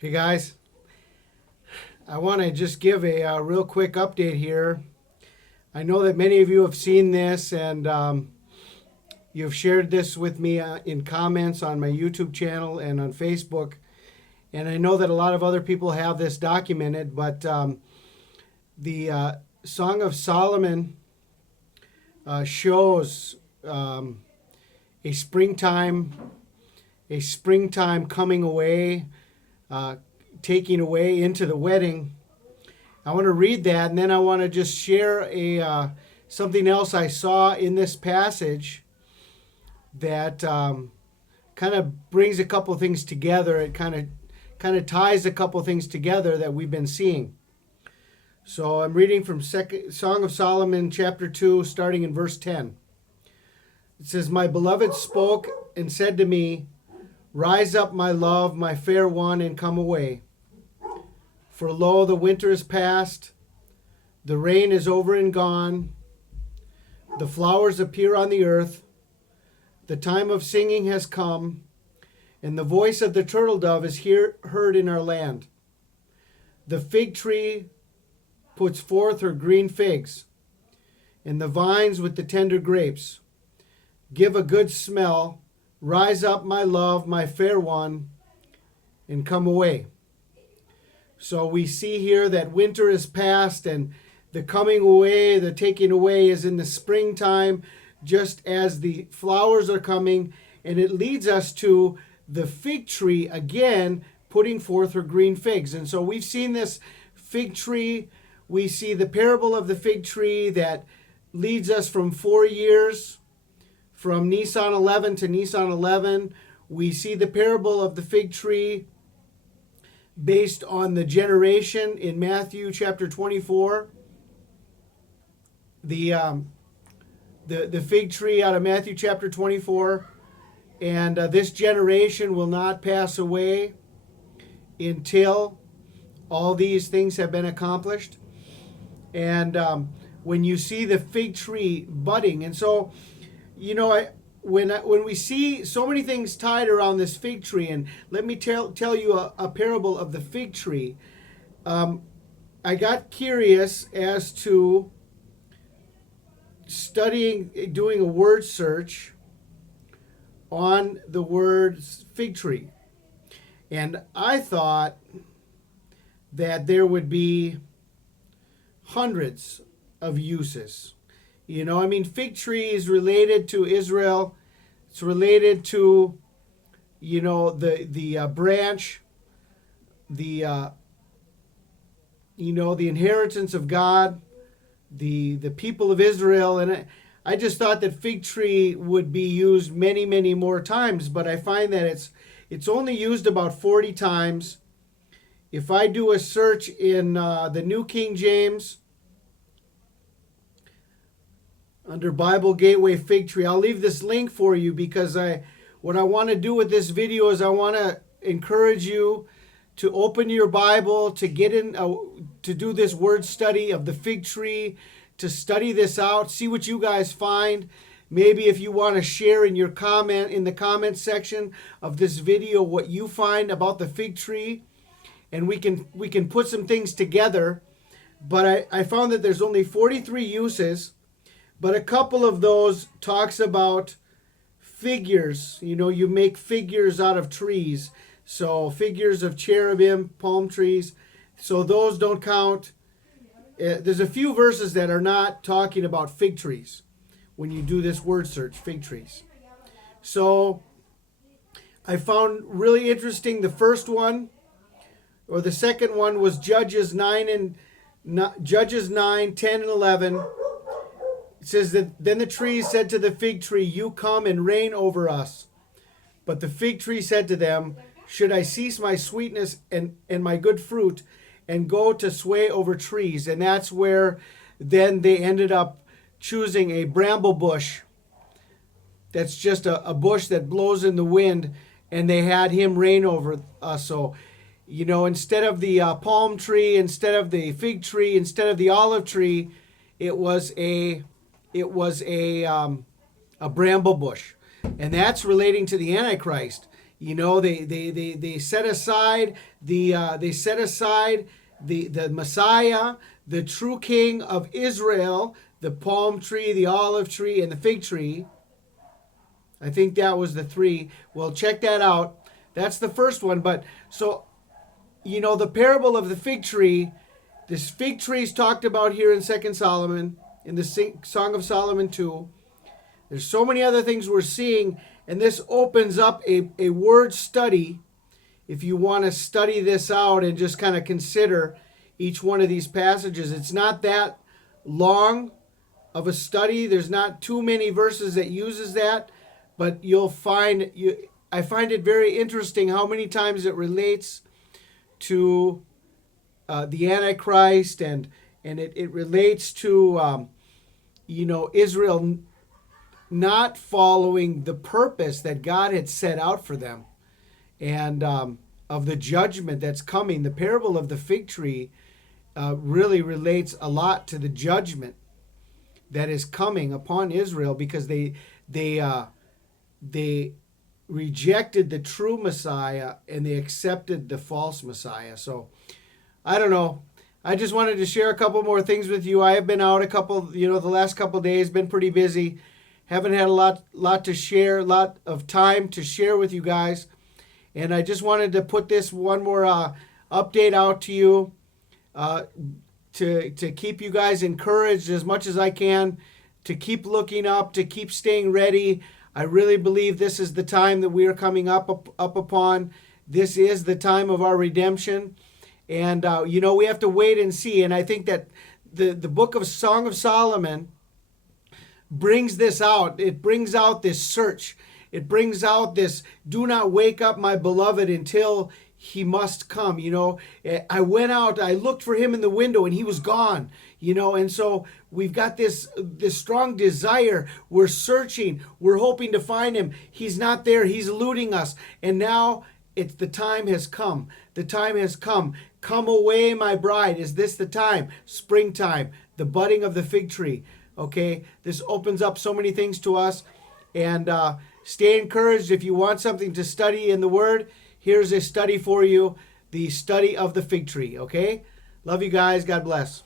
Hey guys, I want to just give a real quick update here. I know that many of you have seen this and you've shared this with me in comments on my YouTube channel and on Facebook. And I know that a lot of other people have this documented, but the Song of Solomon shows a springtime coming away, taking away into the wedding. I want to read that, and then I want to just share something else I saw in this passage that kind of brings a couple things together. It kind of ties a couple things together that we've been seeing. So I'm reading from Song of Solomon, chapter 2, starting in verse 10. It says, "My beloved spoke and said to me, 'Rise up, my love, my fair one, and come away. For lo, the winter is past, the rain is over and gone, the flowers appear on the earth, the time of singing has come, and the voice of the turtle dove is heard in our land. The fig tree puts forth her green figs, and the vines with the tender grapes give a good smell. Rise up, my love, my fair one, and come away.'" So we see here that winter is past and the coming away, the taking away is in the springtime, just as the flowers are coming. And it leads us to the fig tree again putting forth her green figs. And so we've seen this fig tree. We see the parable of the fig tree that leads us from 4 years, from Nisan 11 to Nisan 11. We see the parable of the fig tree based on the generation in Matthew chapter 24. The fig tree out of Matthew chapter 24. And this generation will not pass away until all these things have been accomplished. And when you see the fig tree budding, and so, you know, when we see so many things tied around this fig tree, and let me tell you a parable of the fig tree, I got curious as to doing a word search on the word fig tree. And I thought that there would be hundreds of uses. You know, I mean, fig tree is related to Israel. It's related to, you know, the branch, the inheritance of God, the people of Israel. And I just thought that fig tree would be used many, many more times. But I find that it's only used about 40 times. If I do a search in the New King James, under Bible Gateway Fig Tree. I'll leave this link for you because what I want to do with this video is I want to encourage you to open your Bible, to get in, to do this word study of the fig tree, to study this out, see what you guys find. Maybe if you want to share in the comment section of this video what you find about the fig tree, and we can put some things together. But I found that there's only 43 uses. But a couple of those talks about figures. You know, you make figures out of trees. So figures of cherubim, palm trees. So those don't count. There's a few verses that are not talking about fig trees when you do this word search, fig trees. So I found really interesting the first one, or the second one was Judges 9, 10, and 11. It says that then the trees said to the fig tree, "You come and reign over us." But the fig tree said to them, "Should I cease my sweetness and my good fruit and go to sway over trees?" And that's where then they ended up choosing a bramble bush. That's just a bush that blows in the wind, and they had him reign over us. So, you know, instead of the palm tree, instead of the fig tree, instead of the olive tree, it was a bramble bush. And that's relating to the Antichrist. You know, they set aside the Messiah, the true King of Israel, the palm tree, the olive tree, and the fig tree. I think that was the three. Well, check that out. That's the first one. But so, you know, the parable of the fig tree, this fig tree is talked about here in 2 Solomon, in the Song of Solomon 2. There's so many other things we're seeing, and this opens up a word study. If you want to study this out and just kind of consider each one of these passages, it's not that long of a study. There's not too many verses that uses that, but I find it very interesting how many times it relates to the Antichrist, and it relates to Israel not following the purpose that God had set out for them, and of the judgment that's coming. The parable of the fig tree really relates a lot to the judgment that is coming upon Israel, because they rejected the true Messiah and they accepted the false Messiah. So I don't know. I just wanted to share a couple more things with you. I have been out the last couple of days, been pretty busy. Haven't had a lot to share, a lot of time to share with you guys. And I just wanted to put this one more update out to you to keep you guys encouraged as much as I can, to keep looking up, to keep staying ready. I really believe this is the time that we are coming up upon. This is the time of our redemption. And, we have to wait and see. And I think that the book of Song of Solomon brings this out. It brings out this search. It brings out this, do not wake up my beloved until he must come. I went out, I looked for him in the window and he was gone, and so we've got this strong desire. We're searching, we're hoping to find him. He's not there, he's eluding us. And now the time has come. The time has come. Come away, my bride. Is this the time? Springtime, the budding of the fig tree. Okay, this opens up so many things to us. And stay encouraged. If you want something to study in the Word, here's a study for you, the study of the fig tree. Okay, love you guys. God bless.